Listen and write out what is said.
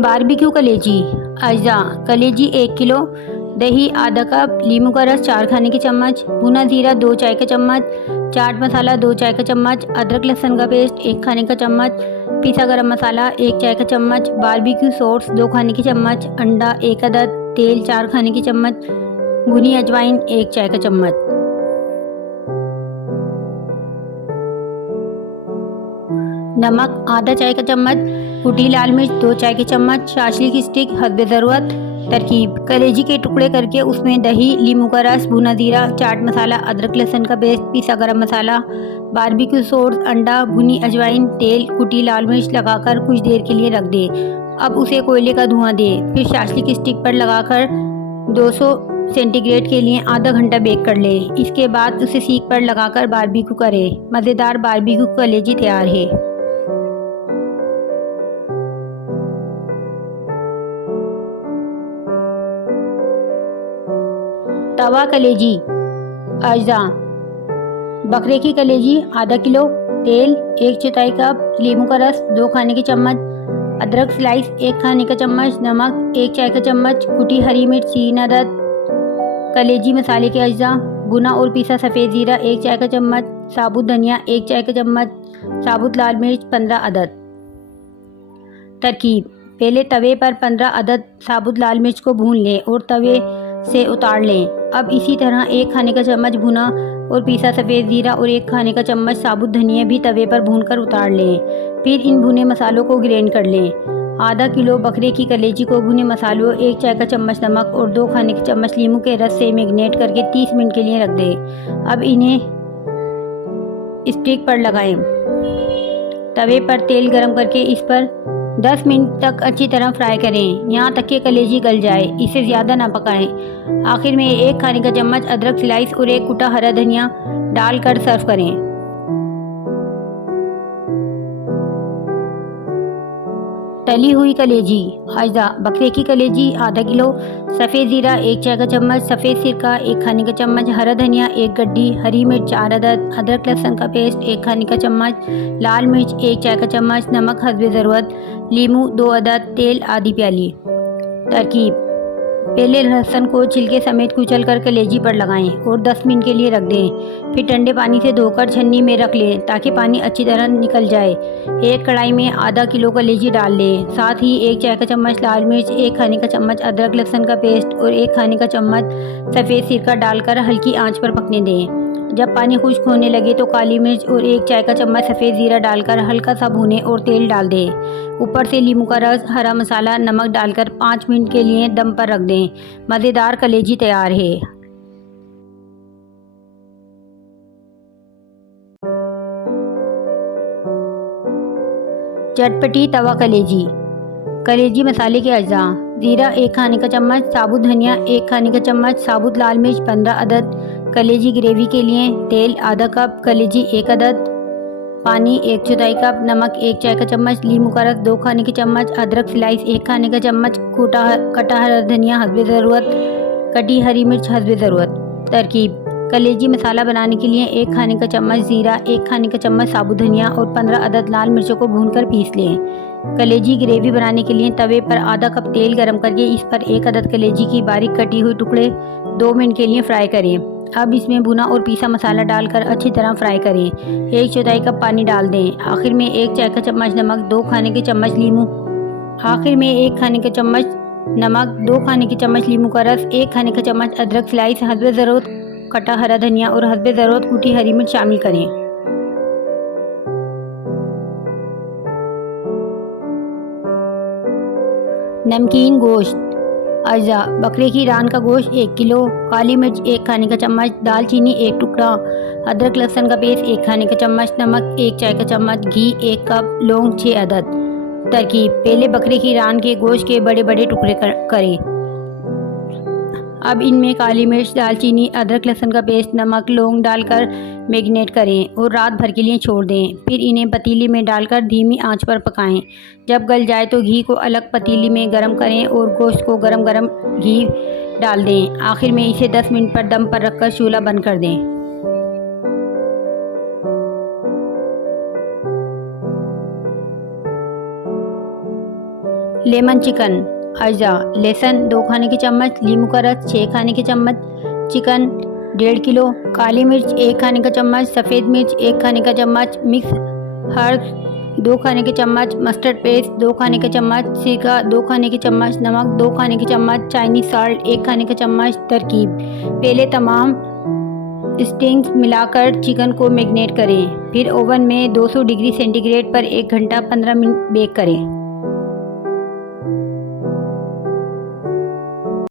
Barbecue कलेजी। अज्जा: कलेजी 1 किलो, दही आधा कप, नींबू का रस 4 खाने के चम्मच, भुना जीरा 2 चाय का चम्मच, चाट मसाला 2 चाय का चम्मच, अदरक लहसुन का पेस्ट 1 खाने का चम्मच, पिसा गरम मसाला 1 चाय का चम्मच, बारबेक्यू सॉस 2 खाने के चम्मच, अंडा 1 अदद, तेल 4 खाने के चम्मच, भुनी अजवाइन 1 चाय का चम्मच। नमक आधा चाय का चम्मच, कुटी लाल मिर्च 2 चाय के चम्मच, चाशनी की स्टिक हस्बे ज़रूरत। तरकीब: कलेजी के टुकड़े करके उसमें दही, नींबू का रस, भुना जीरा, चाट मसाला, अदरक लहसुन का पेस्ट, पिसा गरम मसाला, बारबेक्यू सॉस, अंडा, भुनी अजवाइन, तेल, कुटी लाल मिर्च लगाकर कुछ देर के लिए रख दें। अब उसे कोयले का धुआं दें, फिर चाशनी की स्टिक पर लगाकर 200 सेंटीग्रेड के लिए आधा घंटा बेक कर लें। इसके बाद उसे सीख पर लगाकर बारबेक्यू करें। मज़ेदार बारबेक्यू कलेजी तैयार है। तवा कलेजी। अज्जा: बकरे की कलेजी आधा किलो, तेल 1/4 कप, नींबू का रस 2 खाने के चम्मच, अदरक स्लाइस 1 खाने का चम्मच, नमक 1 चाय का चम्मच, कुटी हरी मिर्च 3 अदद। कलेजी मसाले के अज्जा: भुना और पीसा सफ़ेद ज़ीरा 1 चाय का चम्मच, साबुत धनिया 1 चाय का चम्मच, साबुत लाल मिर्च 15 अदद। तरकीब: पहले तवे पर 15 अदद साबुत लाल मिर्च को भून लें और तवे से उतार लें। अब इसी तरह 1 खाने का चम्मच भुना और पीसा सफ़ेद ज़ीरा और 1 खाने का चम्मच साबुत धनिया भी तवे पर भूनकर उतार लें। फिर इन भुने मसालों को ग्राइंड कर लें। आधा किलो बकरे की कलेजी को भुने मसालों, 1 चाय का चम्मच नमक और 2 खाने के चम्मच नींबू के रस से मैरिनेट करके 30 मिनट के लिए रख दें। अब इन्हें स्टिक पर लगाएं। तवे पर तेल गरम करके इस पर 10 मिनट तक अच्छी तरह फ्राई करें, यहाँ तक कि कलेजी गल जाए। इसे ज़्यादा ना पकाएं। आखिर में 1 खाने का चम्मच अदरक स्लाइस और 1 कुटा हरा धनिया डालकर सर्व करें। तली हुई कलेजी। अज्जा: बकरे की कलेजी आधा किलो, सफ़ेद ज़ीरा 1 चाय का चम्मच, सफ़ेद सिरका 1 खाने का चम्मच, हरा धनिया 1 गड्डी, हरी मिर्च 4 अदद, अदरक लहसुन का पेस्ट 1 खाने का चम्मच, लाल मिर्च 1 चाय का चम्मच, नमक हस्बे ज़रूरत, नींबू 2 अदद, तेल आधी प्याली। तरकीब: पहले लहसुन को छिलके समेत कुचल कर कलेजी पर लगाएं और 10 मिनट के लिए रख दें। फिर ठंडे पानी से धोकर छन्नी में रख लें ताकि पानी अच्छी तरह निकल जाए। एक कढ़ाई में आधा किलो कलेजी डाल लें, साथ ही 1 चाय का चम्मच लाल मिर्च, 1 खाने का चम्मच अदरक लहसुन का पेस्ट और 1 खाने का चम्मच सफ़ेद सिरका डालकर हल्की आंच पर पकने दें। जब पानी खुश्क होने लगे तो काली मिर्च और 1 चाय का चम्मच सफ़ेद ज़ीरा डालकर हल्का सा भूनें और तेल डाल दें। ऊपर से नींबू का रस, हरा मसाला, नमक डालकर 5 मिनट के लिए दम पर रख दें। मज़ेदार कलेजी तैयार है। चटपटी तवा कलेजी। कलेजी मसाले के अज्जा: ज़ीरा 1 खाने का चम्मच, साबुत धनिया 1 खाने का चम्मच, साबुत लाल मिर्च 15 अदद, कलेजी ग्रेवी के लिए तेल आधा कप, कलेजी 1 अदद, पानी 1/4 कप, नमक 1 चाय का चम्मच, नींबू का रस 2 खाने के चम्मच, अदरक स्लाइस 1 खाने का चम्मच, कटा हरा धनिया हस्बे ज़रूरत, कटी हरी मिर्च हस्बे ज़रूरत। तरकीब: कलेजी मसाला बनाने के लिए 1 खाने का चम्मच ज़ीरा, 1 खाने का चम्मच साबुत धनिया और 15 अदद लाल मिर्चों को भूनकर पीस लें। कलेजी ग्रेवी बनाने के लिए तवे पर आधा कप तेल गरम करके इस पर 1 अदद कलेजी की बारीक कटी हुई टुकड़े 2 मिनट के लिए फ्राई करें। अब इसमें भुना और पीसा मसाला डालकर अच्छी तरह फ्राई करें। 1/4 कप पानी डाल दें। आखिर में 1 चाय का चम्मच नमक, 2 खाने के चम्मच नींबू आखिर में 1 खाने का चम्मच नमक, 2 खाने के चम्मच नींबू का रस, 1 खाने का चम्मच अदरक स्लाइस हस्बे ज़रूरत, कटा हरा धनिया और हस्बे ज़रूरत कुटी हरी मिर्च शामिल करें। नमकीन गोश्त। अज्जा: बकरे की रान का गोश्त 1 किलो, काली मिर्च 1 खाने का चम्मच, दालचीनी 1 टुकड़ा, अदरक लहसुन का पेस्ट 1 खाने का चम्मच, नमक 1 चाय का चम्मच, घी 1 कप, लौंग 6 अदद। तरकीब: पहले बकरे की रान के गोश्त के बड़े बड़े टुकड़े करें। अब इनमें काली मिर्च, दालचीनी, अदरक लहसुन का पेस्ट, नमक, लौंग डालकर मैरिनेट करें और रात भर के लिए छोड़ दें। फिर इन्हें पतीली में डालकर धीमी आंच पर पकाएं। जब गल जाए तो घी को अलग पतीली में गरम करें और गोश्त को गरम गरम घी डाल दें। आखिर में इसे 10 मिनट पर दम पर रखकर चूल्हा बंद कर दें। लेमन चिकन अज्जा लहसुन 2 खाने के चम्मच, नींबू का रस 6 खाने के चम्मच, चिकन 1.5 किलो, काली मिर्च 1 खाने का चम्मच, सफ़ेद मिर्च 1 खाने का चम्मच, मिक्स हर्ब 2 खाने के चम्मच, मस्टर्ड पेस्ट 2 खाने के चम्मच, सिरका 2 खाने के चम्मच, नमक 2 खाने के चम्मच, चाइनीज साल्ट 1 खाने का चम्मच। तरकीब: पहले तमाम स्टिंग्स मिलाकर चिकन को मैरिनेट करें, फिर ओवन में 200 डिग्री सेंटीग्रेड पर 1 घंटा 15 मिनट बेक करें।